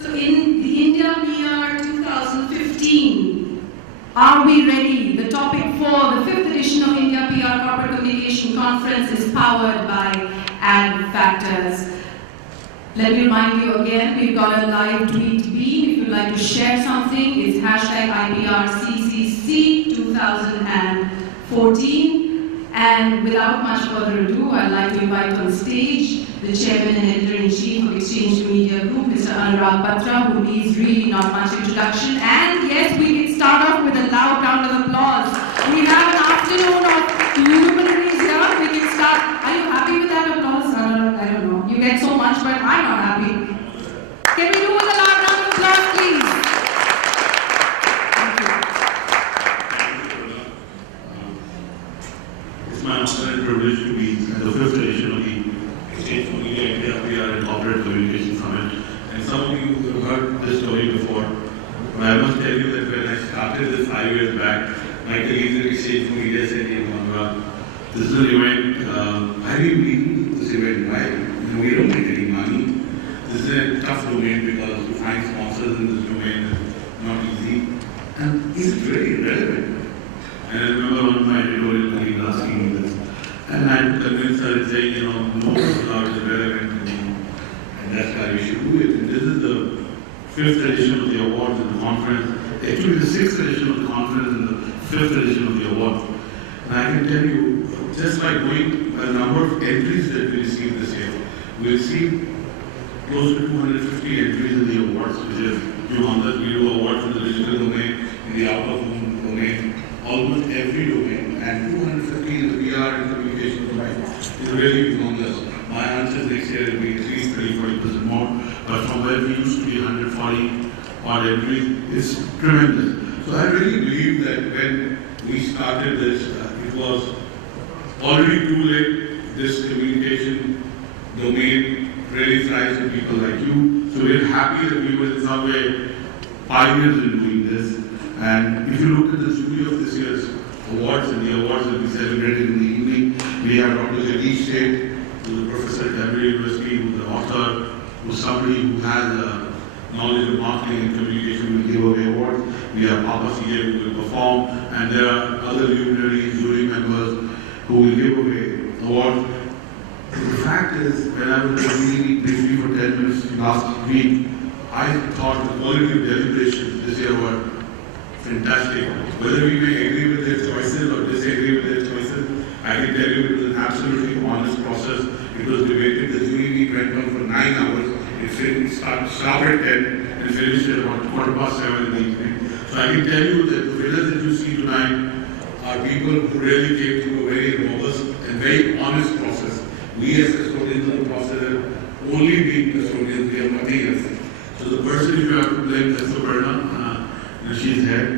So in the India PR 2015, are we ready? The topic for the 5th edition of India PR Corporate Communication Conference is powered by Ad Factors. Let me remind you again, we've got a live tweet beam. If you'd like to share something, it's hashtag IPRCCC2014. And without much further ado, I'd like to invite on stage the Chairman and Editor-in-Chief of Exchange Media Group, Mr. Anurag Batra, who needs really not much introduction. And yes, we can start off with a loud round of applause. We have an afternoon of luminaries here. We can start. Are you happy with that applause? I don't know. You get so much, but I'm not happy. Can we do with a loud round of applause, please? It's my honor and privilege to be at the 5th edition of the Exchange Media India PR and Corporate Communication Summit. And some of you have heard this story before. But I must tell you that when I started this 5 years back, my colleagues at Exchange Media said, Anurag, this is an event, why do you need this event? Why? We don't make any money. This is a tough domain because to find sponsors in this domain is not easy. And is it really relevant? And I remember one of my editorial colleagues asking me this. And I had to convince her and say, no, it's not relevant and that's why we should do it. And this is the 5th edition of the awards and the conference. Actually, the 6th edition of the conference and the 5th edition of the awards. And I can tell you, just by going by the number of entries that we received this year, we received close to 250 entries in the awards, which is humongous. We do awards in the digital domain, in the out-of-home domain, almost every domain, and 250 in the PR and communication domain is really humongous. My answer next year will be at least 30-40% more, but from where we used to be 140 odd entries, it's tremendous. So I really believe that when we started this, it was already too late. This communication domain really thrives with people like you. So we're happy that we were in some way pioneers in doing this. And if you look at the jury of this year's awards and the awards that we celebrated in the evening, we have Dr. Jagdish Seth, who's a professor at Cambridge University, who's an author, who's somebody who has knowledge of marketing and communication, will give away awards. We have Papa CA who will perform, and there are other luminaries, jury members who will give away awards. The fact is, when I was at the meeting briefly for 10 minutes last week, I thought the quality of deliberations this year were fantastic. Whether we may agree with their choices or disagree with their choices, I can tell you it was an absolutely honest process. It was debated. The jury meet went on for 9 hours. It started sharp at 10 and finished at about 7:15 in the evening. So I can tell you that the winners that you see tonight are people who really came through a very robust and very honest process. We as custodians of the process have only been custodians, we have nothing else. So the person you have to blame is Suparnaa. She's here.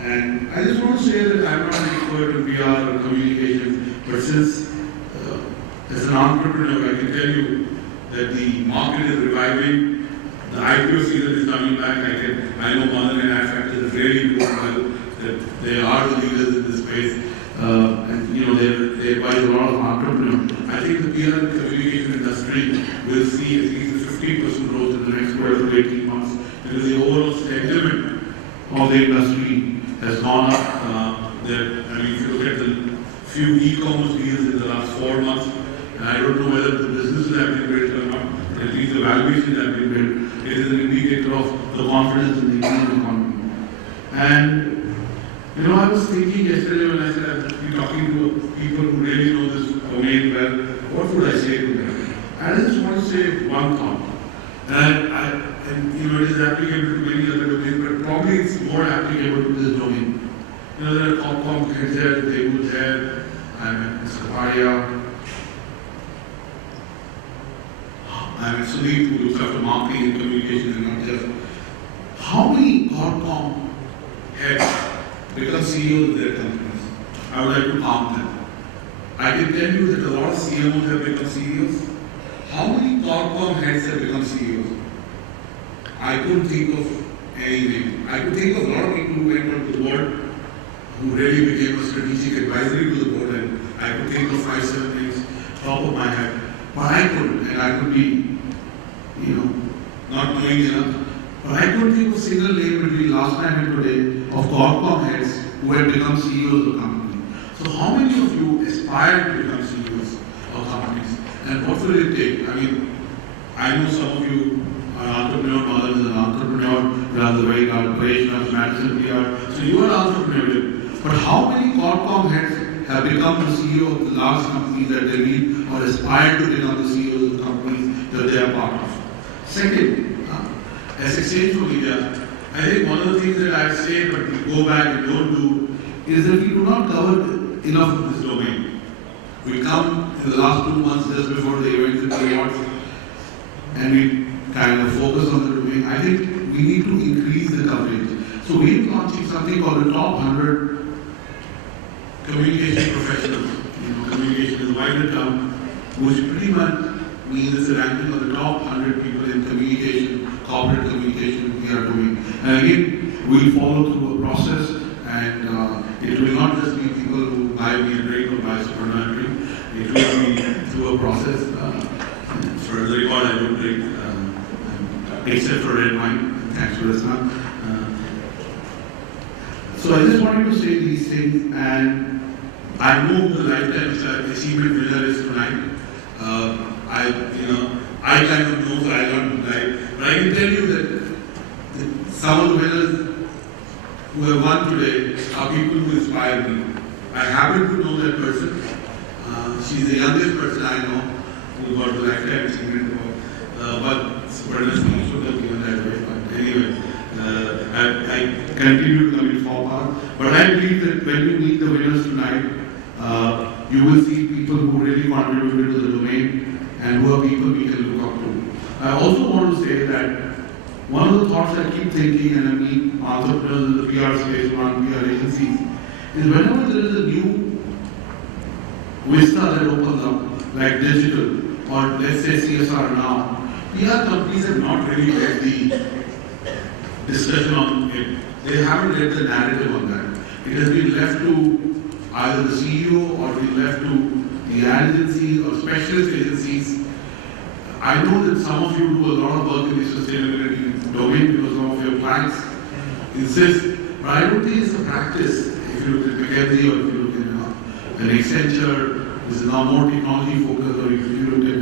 And I just want to say that I'm not an expert in PR or communication, but since as an entrepreneur, I can tell you that the market is reviving, the IPO season is coming back. I know Madan and Ad Factors is really doing well, that they are the leaders in this space, and they advise a lot of entrepreneurs. I think the PR and communication industry will see at least a 15% growth in the next 12 to 18 months, because the overall sentiment of the industry has gone up. If you look at the few e-commerce deals in the last 4 months, and I don't know whether the businesses have been built or not, but at least the valuations have been built. It is an indicator of the confidence in the Indian economy. And I was thinking yesterday when I said I'd be talking to people who really know this domain well, what would I say to them? I just want to say one thought. And it is applicable to many other domains, but probably it's more applicable to this domain. There are Comcom heads there, they would have, I'm at Mr. Paria, I'm at Sudeep, who looks after marketing and communication and not just. How many Comcom heads become CEOs of their companies? I would like to count them. I can tell you that a lot of CMOs have become CEOs. How many Comcom heads have become CEOs? I couldn't think of anything. I could think of a lot of people who went on to the board, who really became a strategic advisory to the board, and I could think of 5-7 things top of my head. But I couldn't, and I could be, not knowing enough. But I couldn't think of a single name between last time and today of Qualcomm heads who have become CEOs of the company. So how many of you aspire to become CEOs of companies? And what will it take? I mean, I know some of you are entrepreneur, mother is an entrepreneur, runs a very corporation, runs Madison PR. So you are entrepreneurial. But how many Qualcomm heads have become the CEO of the large companies that they lead or aspire to become the CEOs of the companies that they are part of? Second, as exchange for media, I think one of the things that I say but we go back and don't do is that we do not cover enough of this domain. We come in the last 2 months just before the events and the awards and we kind of focus on the domain. I think we need to increase the coverage. So we're launching something called the top 100 communication professionals. Communication is a wider term, which pretty much means it's a ranking of the top 100 people in communication, corporate communication we are doing. And again, we'll follow through a process and it will not just be people who buy me a drink or buy Suparnaa drink. It will be through a process. For the record, I don't drink except for red wine. Thanks for this now. So I just wanted to say these things, and I know the lifetime achievement winner is tonight. I kind of know, so I got to die. But I can tell you that some of the winners who have won today are people who inspire me. I happen to know that person. She's the youngest person I know who got the lifetime achievement award. But Suparnaa should have given that away. But anyway, I continue to come in forward. But I believe that when you meet the winners tonight, you will see people who really contributed to the domain and who are people we can look up to. I also want to say that one of the thoughts I keep thinking, and I mean entrepreneurs in the PR space, run PR agencies, is whenever there is a new vista that opens up, like digital, or let's say CSR now, PR companies have not really led the discussion on it. They haven't led the narrative on that. It has been left to either the CEO or been left to the ad agencies or specialist agencies. I know that some of you do a lot of work in the sustainability domain because some of your clients insist, but I don't think it's a practice. If you look at McKinsey or if you look at an Accenture, which is now more technology focused, or if you look at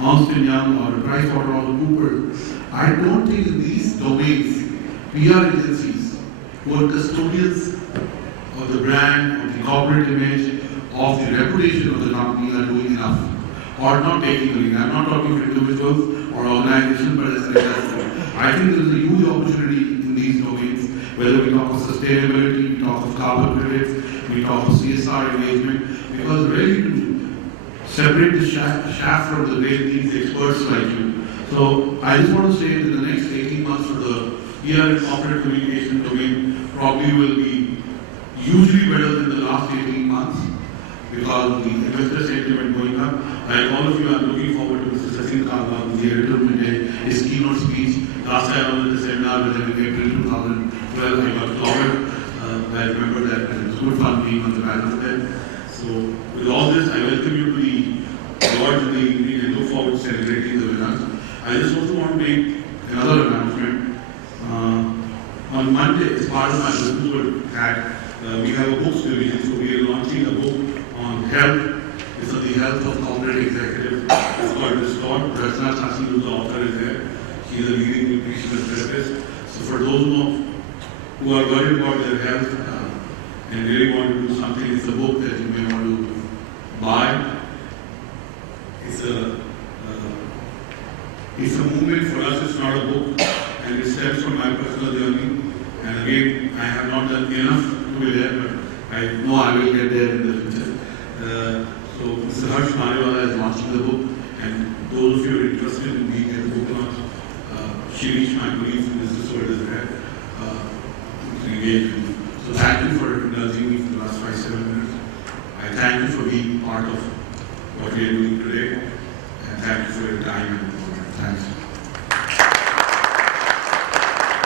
Ernst & Young or PricewaterhouseCoopers, I don't think in these domains, PR agencies who are custodians of the brand, of the corporate image, of the reputation of the company are doing enough or not taking the lead. I'm not talking for individuals or organizations, but as an industry. I think there is a huge opportunity in these domains, whether we talk of sustainability, we talk of carbon credits, we talk of CSR engagement, because really to separate the chaff from the grain needs experts like you. So I just want to say that the next 18 months for the PR and corporate communication domain probably will be hugely better than the last 18 months because of the investor sentiment going up. Like all of you, I'm looking forward to Mr. Sachin Kalwa, the editor today, his keynote speech. Last time I was at the seminar with him in April 2012, I got clobbered. I remember that, and it was good fun being on the panel then. So with all this, I welcome you to the awards in the evening and look forward to celebrating the winners. I just also want to make another announcement. On Monday, as part of my business world hack, we have a books division, so we are launching a book on health. It's on the health of corporate executives. It's called Restore. Rasna Sasi, who's the author, is there. She's a leading nutritionist therapist. So for those who are worried about their health and really want to do something, it's a book that you may want to buy. It's a movement for us. It's not a book, and it stems from my personal journey. And again, I have not done enough to be there, but I know I will get there in the future. So Mr. Harsh Mariwala is launching the book, and those of you who are interested in being at the book launch, Shirish, my colleague from Business World, is there to engage with you. So thank you for indulging me for the last 5-7 minutes. I thank you for being part of what we are doing today, and thank you for your time and thanks.